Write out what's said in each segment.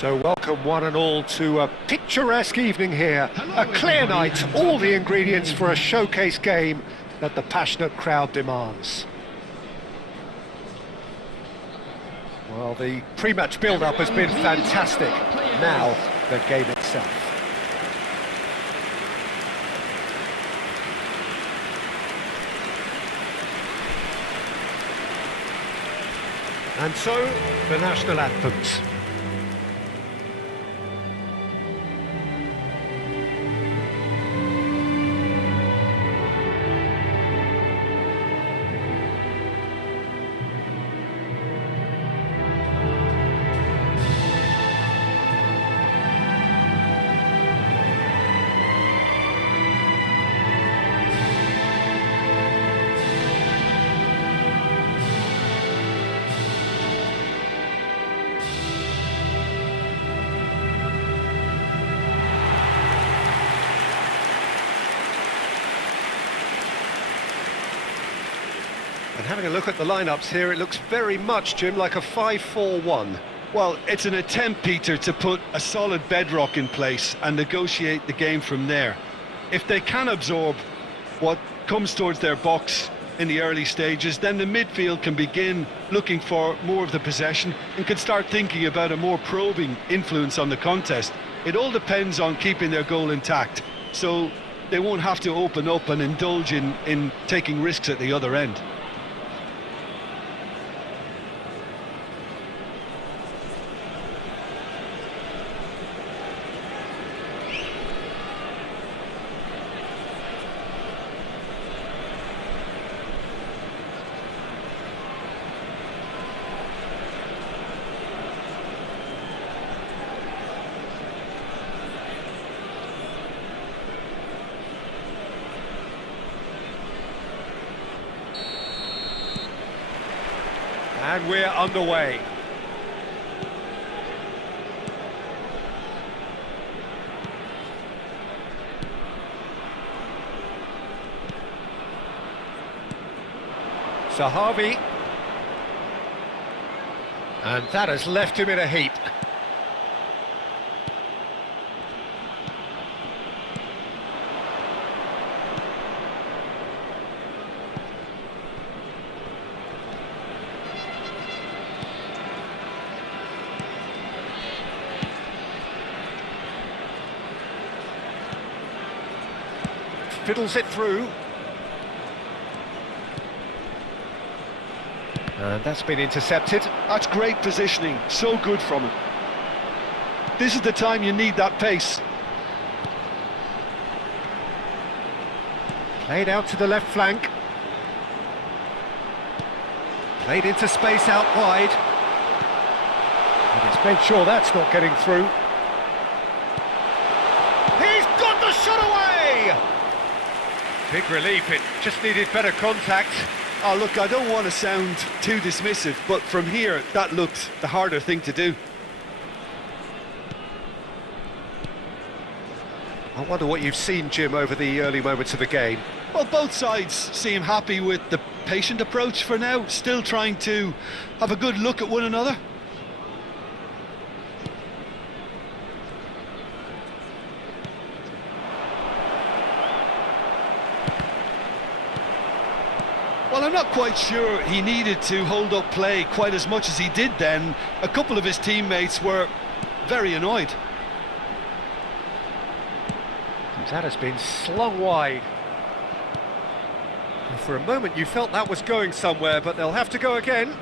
So welcome one and all to a picturesque evening here. A clear night, all the ingredients for a showcase game that the passionate crowd demands. Well, the pre-match build-up has been fantastic. Now, the game itself. And so, the national anthems. And having a look at the lineups here, it looks very much, Jim, like a 5-4-1. Well, it's an attempt, Peter, to put a solid bedrock in place and negotiate the game from there. If they can absorb what comes towards their box in the early stages, then the midfield can begin looking for more of the possession and can start thinking about a more probing influence on the contest. It all depends on keeping their goal intact, so they won't have to open up and indulge in taking risks at the other end. And we're underway. Zahavi. And that has left him in a heap. Fiddles it through. And that's been intercepted. That's great positioning, so good from him. This is the time you need that pace. Played out to the left flank. Played into space out wide. And he's made sure that's not getting through. He's got the shot away! Big relief, it just needed better contact. Oh, look, I don't want to sound too dismissive, but from here, that looked the harder thing to do. I wonder what you've seen, Jim, over the early moments of the game. Well, both sides seem happy with the patient approach for now, still trying to have a good look at one another. Well, I'm not quite sure he needed to hold up play quite as much as he did then. A couple of his teammates were very annoyed. That has been slung wide. And for a moment you felt that was going somewhere, but they'll have to go again.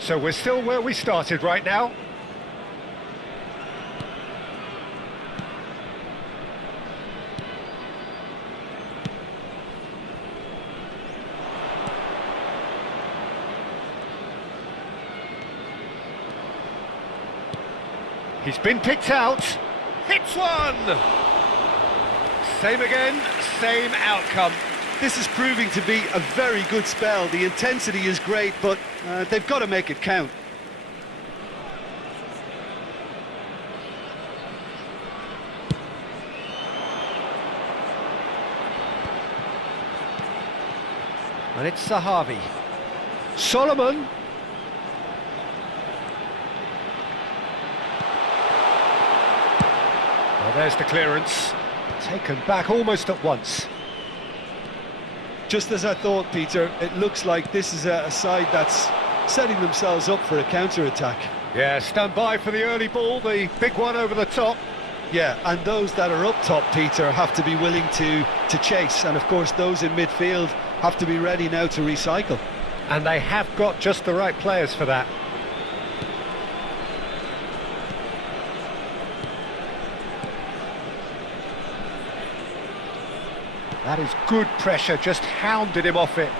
So we're still where we started right now. He's been picked out. Hits one! Same again, same outcome. This is proving to be a very good spell. The intensity is great, but they've got to make it count. And it's Zahavi. Solomon. Well, there's the clearance. Taken back almost at once. Just as I thought, Peter, it looks like this is a side that's setting themselves up for a counter-attack. Yeah, stand by for the early ball, the big one over the top. Yeah, and those that are up top, Peter, have to be willing to chase. And, of course, those in midfield have to be ready now to recycle. And they have got just the right players for that. That is good pressure, just hounded him off it.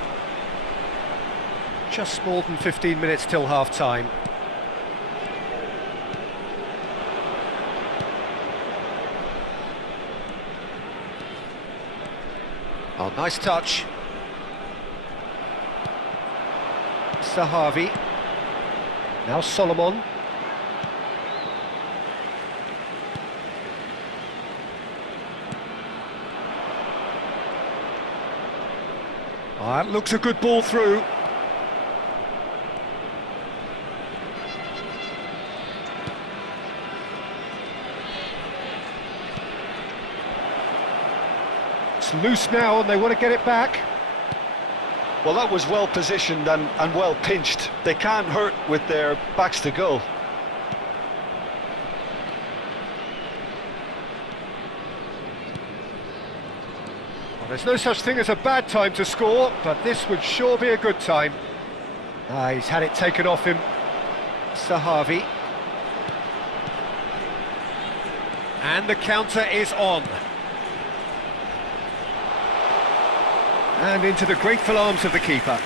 Just more than 15 minutes till half-time. Oh, nice touch. Sahavi. Now Solomon. Oh, that looks a good ball through. It's loose now and they want to get it back. Well, that was well positioned and well pinched. They can't hurt with their backs to goal. Well, there's no such thing as a bad time to score, but this would sure be a good time. He's had it taken off him. Sahavi. And the counter is on. And into the grateful arms of the keeper.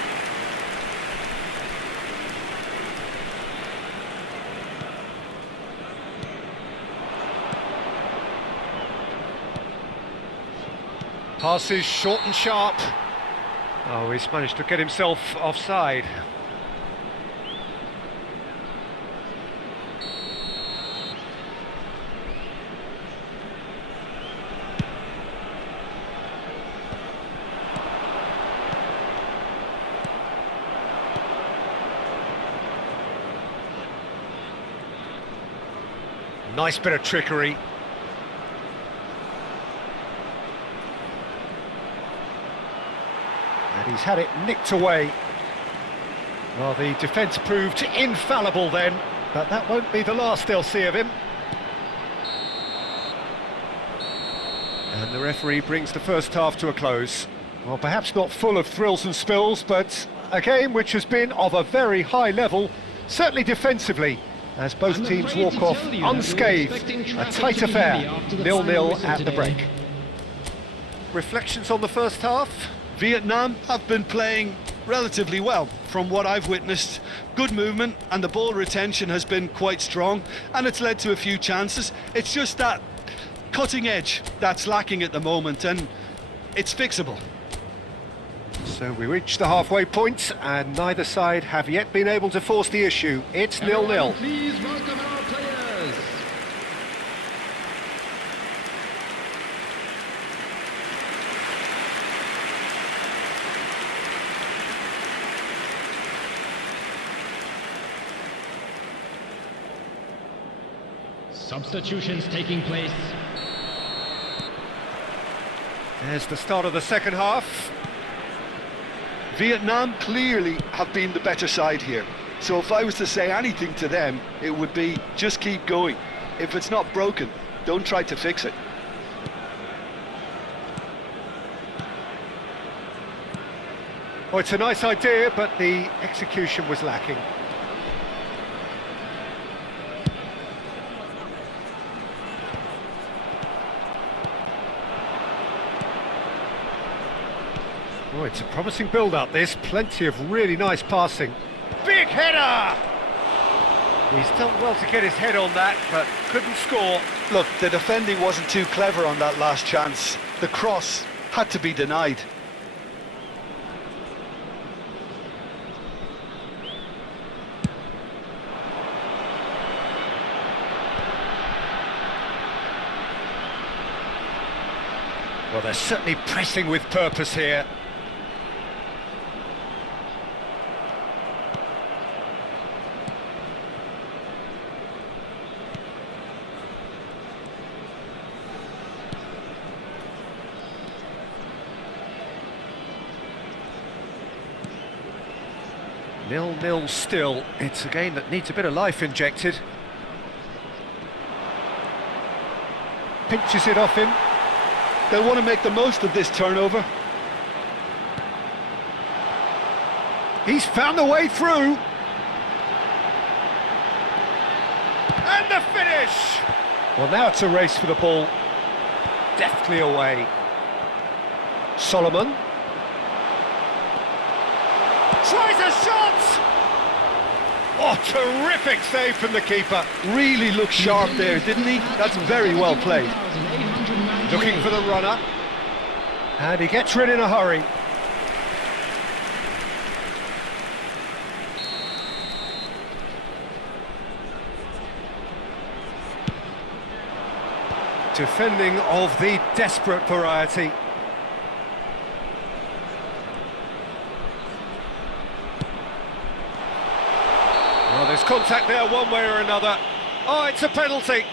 Passes short and sharp. Oh, he's managed to get himself offside. Nice bit of trickery. And he's had it nicked away. Well, the defence proved infallible then, but that won't be the last they'll see of him. And the referee brings the first half to a close. Well, perhaps not full of thrills and spills, but a game which has been of a very high level, certainly defensively, as both teams walk off unscathed. A tight affair, 0-0 at the break. Reflections on the first half? Vietnam have been playing relatively well from what I've witnessed. Good movement and the ball retention has been quite strong, and it's led to a few chances. It's just that cutting edge that's lacking at the moment, and it's fixable. So we reach the halfway point, and neither side have yet been able to force the issue. It's 0-0. Please welcome our players. Substitutions taking place. There's the start of the second half. Vietnam clearly have been the better side here. So if I was to say anything to them, it would be just keep going. If it's not broken, don't try to fix it. Oh, it's a nice idea, but the execution was lacking. Oh, it's a promising build-up, this. Plenty of really nice passing. Big header! He's done well to get his head on that, but couldn't score. Look, the defending wasn't too clever on that last chance. The cross had to be denied. Well, they're certainly pressing with purpose here. 0-0 still. It's a game that needs a bit of life injected. Pinches it off him. They'll want to make the most of this turnover. He's found a way through. And the finish! Well, now it's a race for the ball. Deftly away. Solomon. Tries a shot! Oh, terrific save from the keeper. Really looked sharp there, didn't he? That's very well played. Looking for the runner. And he gets rid in a hurry. Defending of the desperate variety. Well, there's contact there one way or another. Oh, it's a penalty.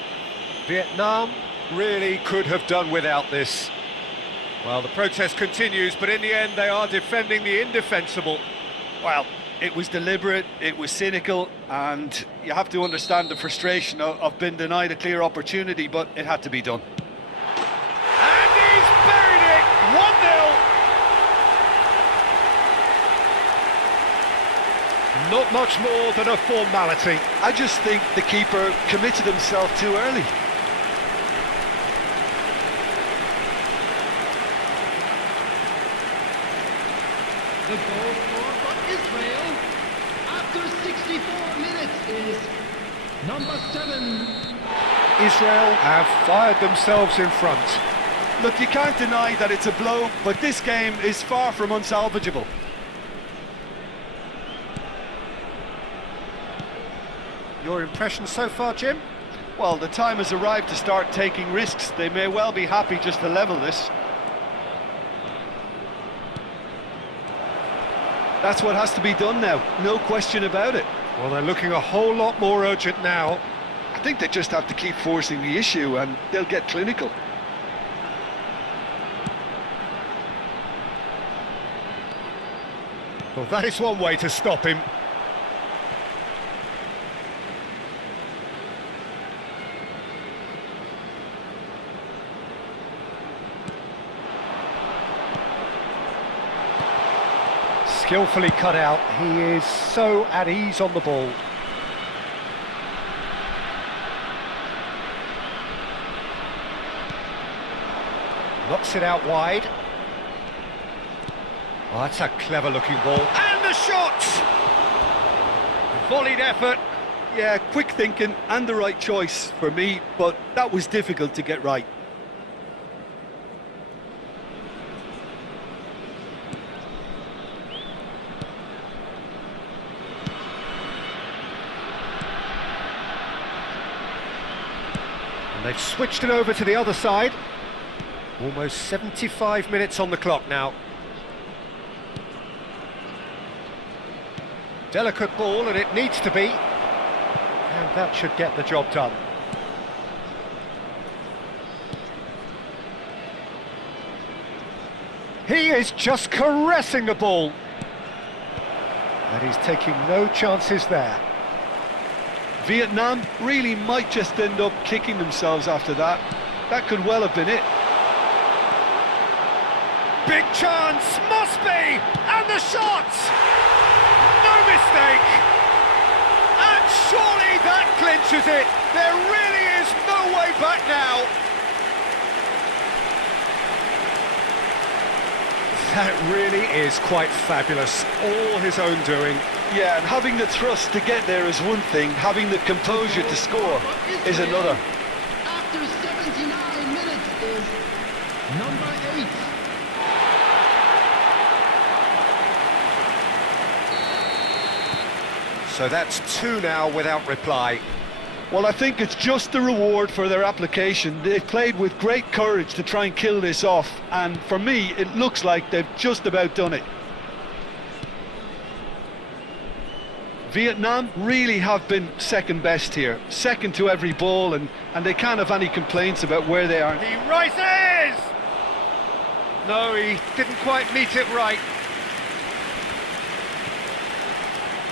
Vietnam really could have done without this. Well, the protest continues, but in the end they are defending the indefensible. Well, it was deliberate, it was cynical, and you have to understand the frustration of being denied a clear opportunity, but it had to be done. And he's buried it! 1-0! Not much more than a formality. I just think the keeper committed himself too early. The goal scorer for Israel after 64 minutes is number 7. Israel have fired themselves in front. Look, you can't deny that it's a blow, but this game is far from unsalvageable. Your impression so far, Jim? Well, the time has arrived to start taking risks. They may well be happy just to level this. That's what has to be done now, no question about it. Well, they're looking a whole lot more urgent now. I think they just have to keep forcing the issue and they'll get clinical. Well, that is one way to stop him. Skillfully cut out. He is so at ease on the ball. Knocks it out wide. Oh, that's a clever looking ball. And the shot! Volleyed effort. Yeah, quick thinking and the right choice for me, but that was difficult to get right. And they've switched it over to the other side. Almost 75 minutes on the clock now. Delicate ball, and it needs to be. And that should get the job done. He is just caressing the ball. And he's taking no chances there. Vietnam really might just end up kicking themselves after that. That could well have been it. Big chance, must be! And the shot! No mistake! And surely that clinches it! There really is no way back now! That really is quite fabulous, all his own doing. Yeah, and having the thrust to get there is one thing, having the composure to score is another. After 79 minutes is number 8. So that's 2 now without reply. Well, I think it's just the reward for their application. They've played with great courage to try and kill this off, and for me, it looks like they've just about done it. Vietnam really have been second best here, second to every ball, and they can't have any complaints about where they are. He rises! No, he didn't quite meet it right.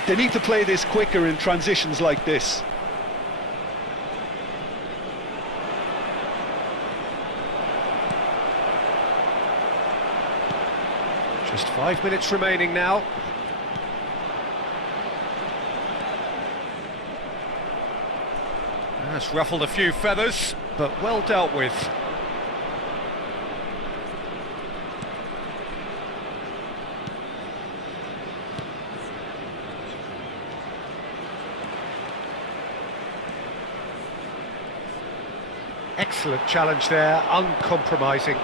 They need to play this quicker in transitions like this. Just 5 minutes remaining now. That's ruffled a few feathers, but well dealt with. Excellent challenge there, uncompromising.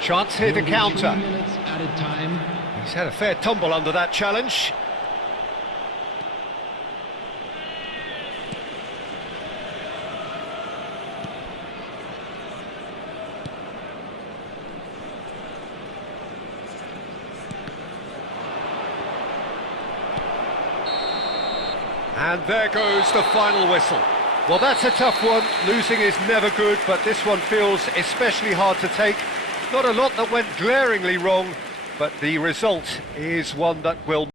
Chance here to counter. 3 minutes at a time. He's had a fair tumble under that challenge. And there goes the final whistle. Well, that's a tough one. Losing is never good, but this one feels especially hard to take. Not a lot that went glaringly wrong, but the result is one that will